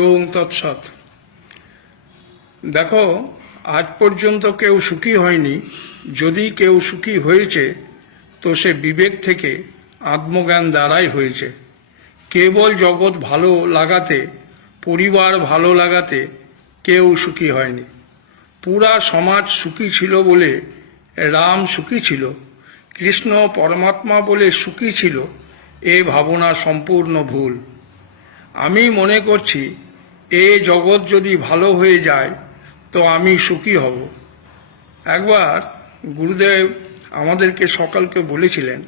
ওম তৎসৎ। দেখো, আজ পর্যন্ত কেউ সুখী হয়নি। যদি কেউ সুখী হয়েছে তো সে বিবেক থেকে, আত্মজ্ঞান দ্বারাই হয়েছে। কেবল জগৎ ভালো লাগাতে, পরিবার ভালো লাগাতে কেউ সুখী হয়নি। পুরা সমাজ সুখী ছিল বলে রাম সুখী ছিল, কৃষ্ণ পরমাত্মা বলে সুখী ছিল, এ ভাবনা সম্পূর্ণ ভুল। আমি মনে করছি এ জগৎ যদি ভালো হয়ে যায় তো আমি সুখী হব। একবার গুরুদেব আমাদেরকে সকলকে বলেছিলেন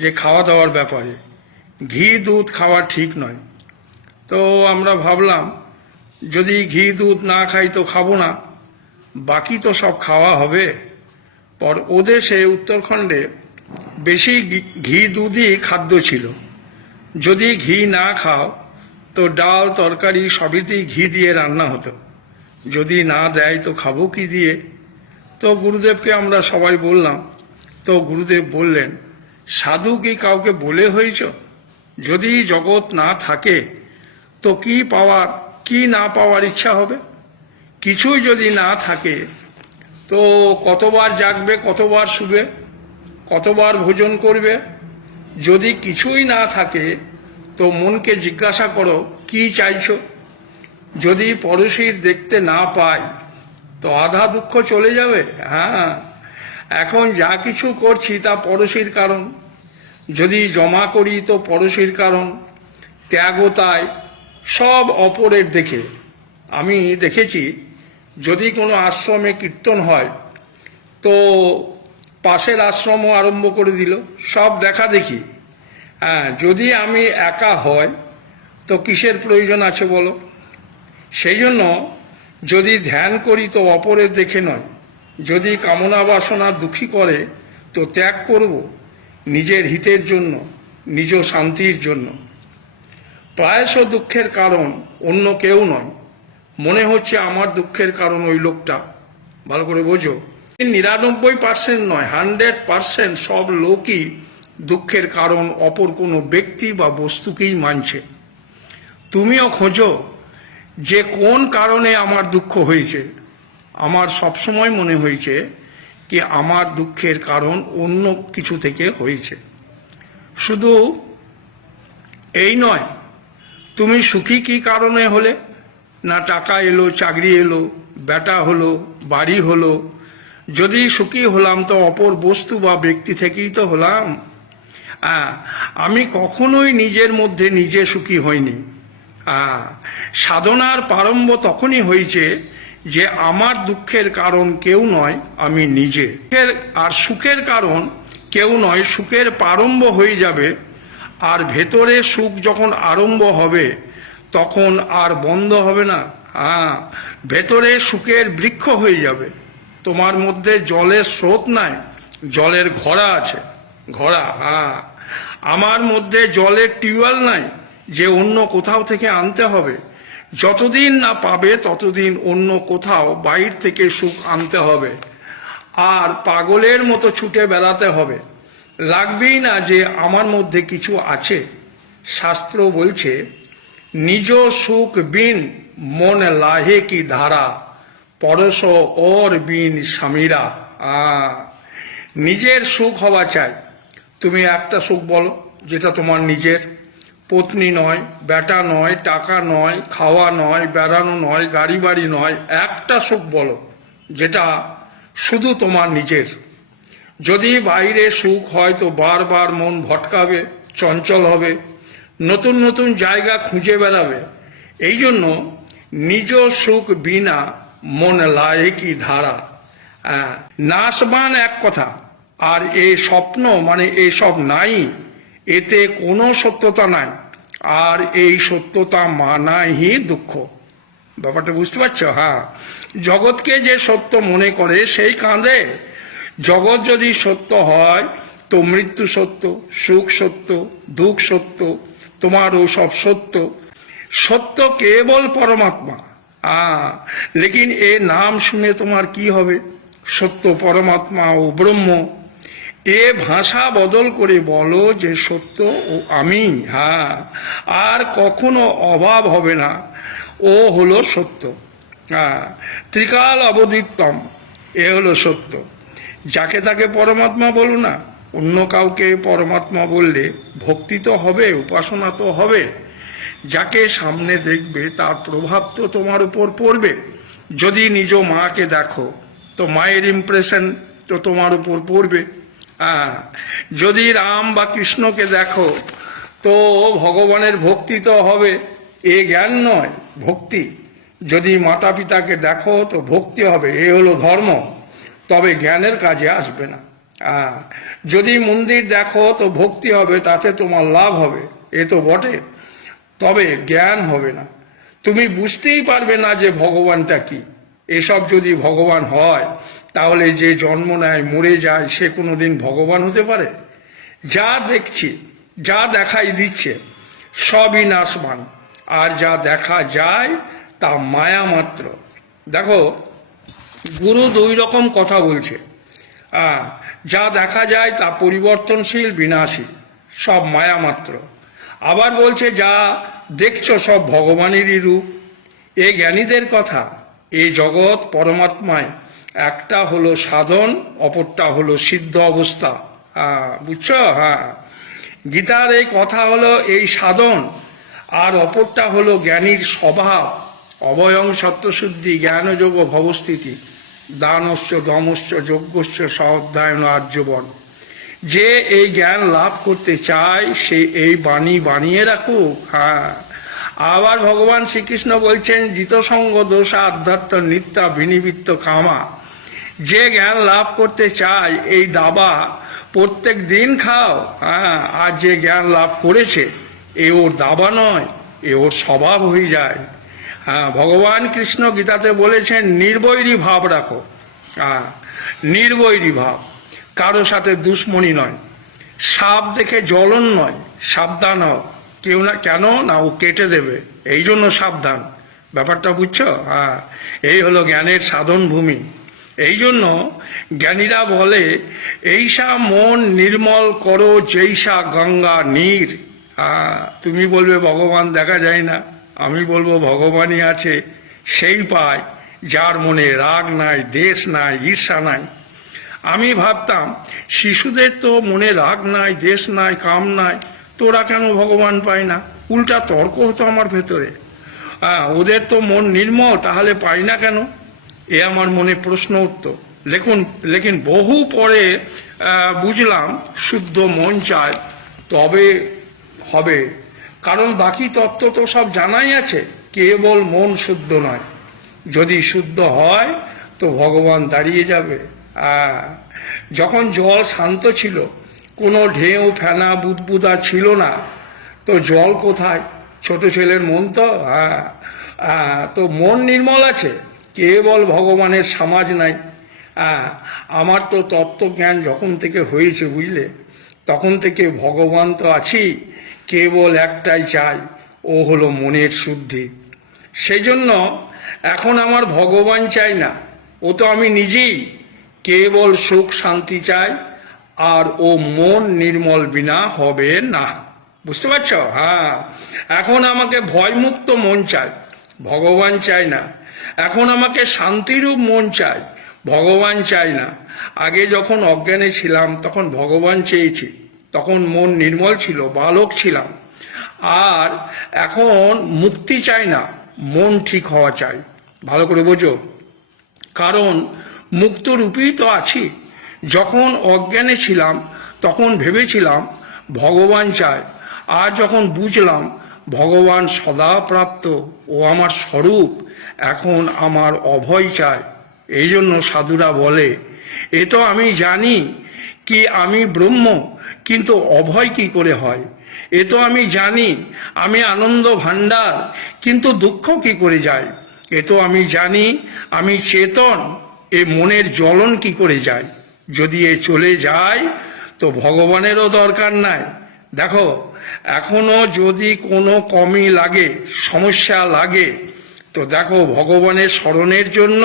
যে খাওয়া দাওয়ার ব্যাপারে ঘি দুধ খাওয়া ঠিক নয়। তো আমরা ভাবলাম যদি ঘি দুধ না খাই তো খাবো না, বাকি তো সব খাওয়া হবে। পর ওদেশে উত্তরাখণ্ডে বেশি ঘি দুধই খাদ্য ছিল। যদি ঘি না খাও তো ডাল তরকারি সবইতেই ঘি দিয়ে রান্না হতো। যদি না দেয় তো খাবো কি দিয়ে? তো গুরুদেবকে আমরা সবাই বললাম। তো গুরুদেব বললেন, সাধু কি কাউকে বলে হয়েছ? যদি জগৎ না থাকে তো কি পাওয়ার, কি না পাওয়ার ইচ্ছা হবে? কিছুই যদি না থাকে তো কতবার জাগবে, কতবার শুবে, কতবার ভোজন করবে? যদি কিছুই না থাকে তো মনকে জিজ্ঞাসা করো কি চাইছো। যদি পড়শির দেখতে না পাই তো আধা দুঃখ চলে যাবে। হ্যাঁ, এখন যা কিছু করছি তা পড়শির কারণ। যদি জমা করি তো পড়শির কারণ। ত্যাগও তাই, সব অপরের দেখে। আমি দেখেছি যদি কোনো আশ্রমে কীর্তন হয় তো পাশের আশ্রমও আরম্ভ করে দিল, সব দেখা দেখি। হ্যাঁ, যদি আমি একা হয় তো কিসের প্রয়োজন আছে বলো? সেই জন্য যদি ধ্যান করি তো অপরের দেখে নয়। যদি কামনা বাসনা দুঃখী করে তো ত্যাগ করব নিজের হিতের জন্য, নিজ শান্তির জন্য। প্রায়শ দুঃখের কারণ অন্য কেউ নয়, মনে হচ্ছে আমার দুঃখের কারণ ওই লোকটা। ভালো করে বোঝো, 99% নয়, 100% সব লোকই দুঃখের কারণ অপর কোনো ব্যক্তি বা বস্তুকেই মানছে। তুমিও খোঁজো যে কোন কারণে আমার দুঃখ হয়েছে। আমার সবসময় মনে হয়েছে কি আমার দুঃখের কারণ অন্য কিছু থেকে হয়েছে। শুধু এই নয়, তুমি সুখী কি কারণে হলে? না টাকা এলো, চাকরি এলো, বেটা হলো, বাড়ি হলো। যদি সুখী হলাম তো অপর বস্তু বা ব্যক্তি থেকেই তো হলাম। আমি কখনোই নিজের মধ্যে নিজে সুখী হইনি। সাধনার প্রারম্ভ তখনই হয়েছে যে আমার দুঃখের কারণ কেউ নয়, আমি নিজে। আর সুখের কারণ কেউ নয়, সুখের প্রারম্ভ হয়ে যাবে। আর ভেতরে সুখ যখন আরম্ভ হবে তখন আর বন্ধ হবে না। ভেতরে সুখের বৃক্ষ হয়ে যাবে। তোমার মধ্যে জলের স্রোত নাই, জলের ঘোড়া আছে, ঘোড়া। আমার মধ্যে জলের টিউবওয়েল নাই যে অন্য কোথাও থেকে আনতে হবে। যতদিন না পাবে ততদিন অন্য কোথাও বাইরে থেকে সুখ আনতে হবে। আর পাগলের মতো ছুটে বেড়াতে হবে, লাগবেই না যে আমার মধ্যে কিছু আছে। শাস্ত্র বলছে, নিজ সুখ বিন মন লাহে কি ধারা, পরশ ওর বিন স্বামীরা। নিজের সুখ হওয়া চাই। তুমি একটা সুখ বলো যেটা তোমার নিজের। পত্নী নয়, বেটা নয়, টাকা নয়, খাওয়া নয়, বেড়ানো নয়, গাড়ি বাড়ি নয়, একটা সুখ বলো যেটা শুধু তোমার নিজের। যদি বাইরে সুখ হয় তো বারবার মন ভটকাবে, চঞ্চল হবে, নতুন নতুন জায়গা খুঁজে বেড়াবে। এই জন্য নিজ সুখ বিনা মন লায়ে কি ধারা। নাশবান এক কথা, আর এই স্বপ্ন মানে এইসব নাই, এতে কোনো সত্যতা নাই। আর এই সত্যতা মানাই দুঃখ। ব্যাপারটা বুঝতে পারছো? জগৎকে যে সত্য মনে করে সেই কাঁদে। জগৎ যদি সত্য হয় তো মৃত্যু সত্য, সুখ সত্য, দুঃখ সত্য, তোমারও সব সত্য। সত্য কেবল পরমাত্মা। লেকিন এ নাম শুনে তোমার কি হবে? সত্য পরমাত্মা ও ব্রহ্ম। এ ভাষা বদল করে বলো যে সত্য ও আমি। আর কখনো অভাব হবে না। ও হলো সত্য। ত্রিকাল অবদিতম, এ হলো সত্য। যাকে তাকে পরমাত্মা বলো না, অন্য কাউকে পরমাত্মা বললে ভক্তি তো হবে, উপাসনা তো হবে। যাকে সামনে দেখবে তার প্রভাব তো তোমার উপর পড়বে। যদি নিজ মাকে দেখো তো মায়ের ইমপ্রেশন তো তোমার উপর পড়বে। যদি রাম বা কৃষ্ণকে দেখো তো ভগবানের ভক্তি তো হবে, এ জ্ঞান নয় ভক্তি। যদি মাতা পিতাকে দেখো তো ভক্তি হবে, এ হলো ধর্ম, তবে জ্ঞানের কাজে আসবে না। যদি মন্দির দেখো তো ভক্তি হবে, তাতে তোমার লাভ হবে, এ তো বটে, তবে জ্ঞান হবে না। তুমি বুঝতেই পারবে না যে ভগবানটা কি। এসব যদি ভগবান হয় তাহলে যে জন্ম নেয় মরে যায় সে কোনোদিন ভগবান হতে পারে? যা দেখছি, যা দেখাই দিচ্ছে সবই নাশবান, আর যা দেখা যায় তা মায়া মাত্র। দেখো, গুরু দুই রকম কথা বলছে। যা দেখা যায় তা পরিবর্তনশীল, বিনাশী, সব মায়া মাত্র। আবার বলছে যা দেখছো সব ভগবানেরই রূপ। এ জ্ঞানীদের কথা। এই জগৎ পরমাত্মায় একটা হলো সাধন, অপরটা হলো সিদ্ধ অবস্থা। বুঝছো? গীতার এই কথা হলো এই সাধন, আর অপরটা হলো জ্ঞানীর স্বভাব। অবয়ং সত্যশুদ্ধি জ্ঞানযোগ ভবস্থিতি দানশ্চ দমশ্চ যজ্ঞশ্চ স্বাধ্যায়ন আর্যবন। যে এই জ্ঞান লাভ করতে চায় সে এই বাণী বানিয়ে রাখুক। আবার ভগবান শ্রীকৃষ্ণ বলছেন জিতসঙ্গ দোষা আধ্যাত্ম নিত্যা বিনিবৃত্ত কামা। যে জ্ঞান লাভ করতে চায় এই দাবা প্রত্যেক দিন খাও। আর যে জ্ঞান লাভ করেছে এ ওর দাবা নয়, এ ওর স্বভাব হয়ে যায়। ভগবান কৃষ্ণ গীতাতে বলেছেন নির্বৈরী ভাব রাখো। নির্বৈরী ভাব, কারো সাথে দুশ্মনী নয়। সাপ দেখে জ্বলন নয়, সাবধান হও। কেউ না কেন না ও কেটে দেবে, এই জন্য সাবধান। ব্যাপারটা বুঝছো? এই হলো জ্ঞানের সাধন ভূমি। এই জন্য জ্ঞানীরা বলে এইসা মন নির্মল করো যেইসা গঙ্গা নীর। তুমি বলবে ভগবান দেখা যায় না, আমি বলবো ভগবানই আছে। সেই পায় যার মনে রাগ নাই, দেশ নাই, ঈর্ষা নাই। আমি ভাবতাম শিশুদের তো মনে রাগ নাই, দেশ নাই, কাম নাই, তোরা কেন ভগবান পায় না? উল্টা তর্ক হতো আমার ভেতরে। ওদের তো মন নির্মল, তাহলে পাই না কেন? এ আমার মনে প্রশ্ন উঠতো। লেকিন বহু পরে বুঝলাম শুদ্ধ মন চায় তবে হবে। কারণ বাকি তত্ত্ব তো সব জানাই আছে, কেবল মন শুদ্ধ নয়। যদি শুদ্ধ হয় তো ভগবান দাঁড়িয়ে যাবে। যখন জল শান্ত ছিল, কোনো ঢেউ ফেনা বুদবুদা ছিল না, তো জল কোথায়? ছোট ছেলের মন তো। তো মন নির্মল আছে, কেবল ভগবানের সমাজ নাই। আমার তো তত্ত্বজ্ঞান যখন থেকে হয়েছে বুঝলে, তখন থেকে ভগবান তো আছি, কেবল একটাই চাই, ও হলো মনের শুদ্ধি। সেই জন্য এখন আমার ভগবান চাই না, ও তো আমি নিজেই। কেবল সুখ শান্তি চাই, আর ও মন নির্মল বিনা হবে না। বুঝতে পারছ? এখন আমাকে ভয়মুক্ত মন চাই, ভগবান চাই না। এখন আমাকে শান্তিরূপ মন চাই, ভগবান চাই না। আগে যখন অজ্ঞানে ছিলাম তখন ভগবান চেয়েছি, তখন মন নির্মল ছিল, বালক ছিলাম। আর এখন মুক্তি চাই না, মন ঠিক হওয়া চাই। ভালো করে বোঝো, কারণ মুক্তরূপেই তো আছি। যখন অজ্ঞানে ছিলাম তখন ভেবেছিলাম ভগবান চায়, আর যখন বুঝলাম ভগবান সদা প্রাপ্ত, ও আমার স্বরূপ, এখন আমার অভয় চায়। এই জন্য সাধুরা বলে এ তো আমি জানি কি আমি ব্রহ্ম, কিন্তু অভয় কি করে হয়? এ তো আমি জানি আমি আনন্দ ভাণ্ডার, কিন্তু দুঃখ কি করে যায়? এ তো আমি জানি আমি চেতন, এ মনের জ্বলন কি করে যায়? যদি এ চলে যায় তো ভগবানেরও দরকার নাই। দেখো, এখনো যদি কোনো কমি লাগে, সমস্যা লাগে, তো দেখো ভগবানের স্মরণের জন্য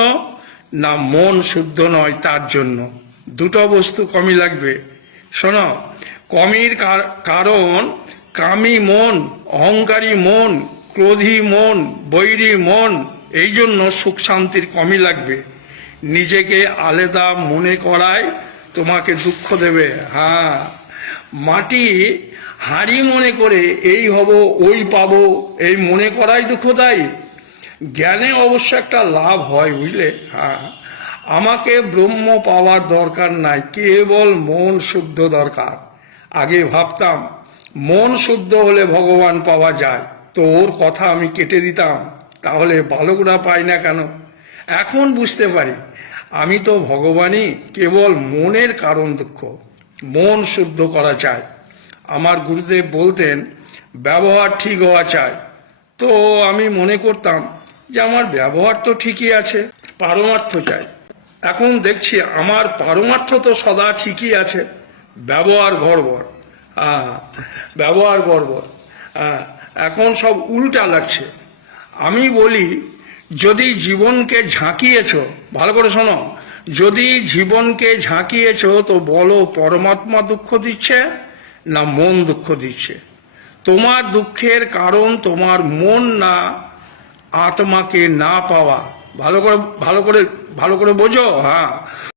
না মন শুদ্ধ নয় তার জন্য। দুটো বস্তু কমি লাগবে। শোনো, কমির কারণ কামী মন, অহংকারী মন, ক্রোধী মন, বৈরী মন, এই জন্য সুখ শান্তির কমই লাগবে। নিজেকে আলাদা মনে করায় তোমাকে দুঃখ দেবে। হ্যাঁ, মাটি হাঁড়ি মনে করে এই হব, ওই পাবো, এই মনে করাই দুঃখ দেয়। জ্ঞানে অবশ্য একটা লাভ হয়, বুঝলে। হ্যাঁ, আমাকে ব্রহ্ম পাওয়ার দরকার নাই, কেবল মন শুদ্ধ দরকার। আগে ভাবতাম মন শুদ্ধ হলে ভগবান পাওয়া যায়, তো ওর কথা আমি কেটে দিতাম, তাহলে বালকরা পায় না কেন। এখন বুঝতে পারি আমি তো ভগবানই, কেবল মনের কারণ দুঃখ। মন শুদ্ধ করা চাই। আমার গুরুদেব বলতেন ব্যবহার ঠিক হওয়া চাই। তো আমি মনে করতাম যে আমার ব্যবহার তো ঠিকই আছে, পারমার্থ চাই। এখন দেখছি আমার পারমার্থ তো সদা ঠিকই আছে, ব্যবহার গড়বড়। হ্যাঁ, ব্যবহার গড়বড়। হ্যাঁ, এখন সব উল্টা লাগছে। আমি বলি যদি জীবনকে ঝাঁকিয়েছ, ভালো করে শোনো, যদি জীবনকে ঝাঁকিয়েছ তো বলো পরমাত্মা দুঃখ দিচ্ছে না মন দুঃখ দিচ্ছে। তোমার দুঃখের কারণ তোমার মন না আত্মাকে না পাওয়া। ভালো করে বোঝো। হ্যাঁ,